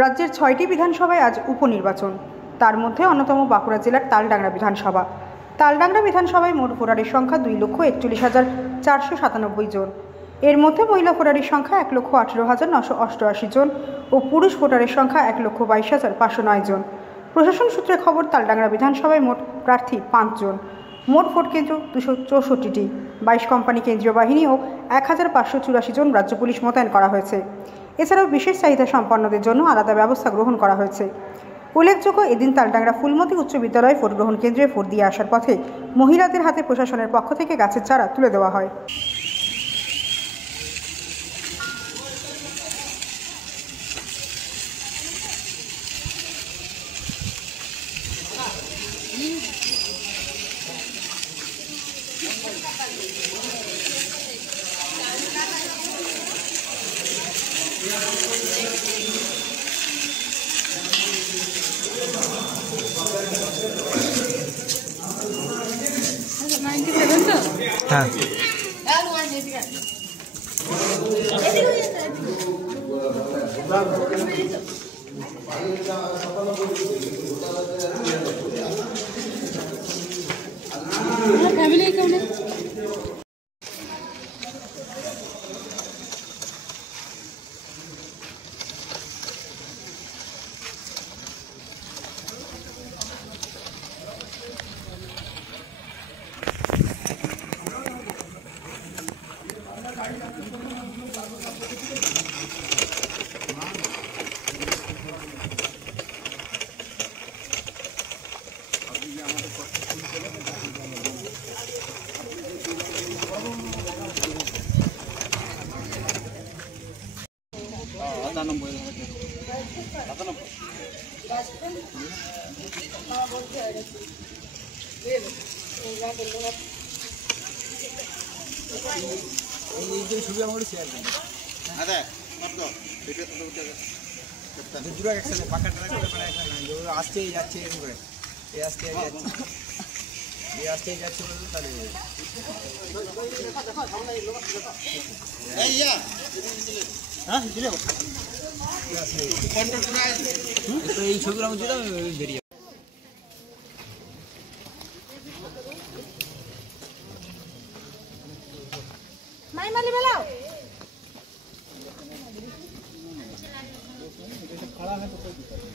রাজ্যের ৬টি বিধানসভায় আজ উপনির্বাচন। তার মধ্যে অন্যতম বাঁকুড়া জেলার তালডাংরা বিধানসভা। তালডাংরা বিধানসভায় মোট ভোটারের সংখ্যা 2,41,497 জন। এর মধ্যে মহিলা ভোটারের সংখ্যা 1,18,988 জন ও পুরুষ ভোটারের সংখ্যা 1,22,509 জন। প্রশাসন সূত্রে খবর, তালডাংরা বিধানসভায় মোট প্রার্থী 5 জন। মোট ভোট কেন্দ্র 264টি, 22 কোম্পানি কেন্দ্রীয় বাহিনী ও 1,584 জন রাজ্য পুলিশ মোতায়েন করা হয়েছে। এছাড়াও বিশেষ চাহিদা সম্পন্নদের জন্য আলাদা ব্যবস্থা গ্রহণ করা হয়েছে। উল্লেখযোগ্য, এদিন তালডাংরা ফুলমতি উচ্চ বিদ্যালয়ে ভোট গ্রহণ কেন্দ্রে ভোট দিয়ে আসার পথে মহিলাদের হাতে প্রশাসনের পক্ষ থেকে গাছের চারা তুলে দেওয়া হয়। হ্যাঁ, ফ্যামিলি কেমন? ছবি আমার শেয়ার করুন। একসাথে পাকা ট্রাক করে আসতেই যাচ্ছে, এরকম করে আসতেই যাচ্ছে, আসতেই যাচ্ছে বলতে তাহলে এই ছবিগুলো আমি দিলাম, বেরিয়ে মালি বেলাও खड़ा है तो कोई दिक्कत नहीं।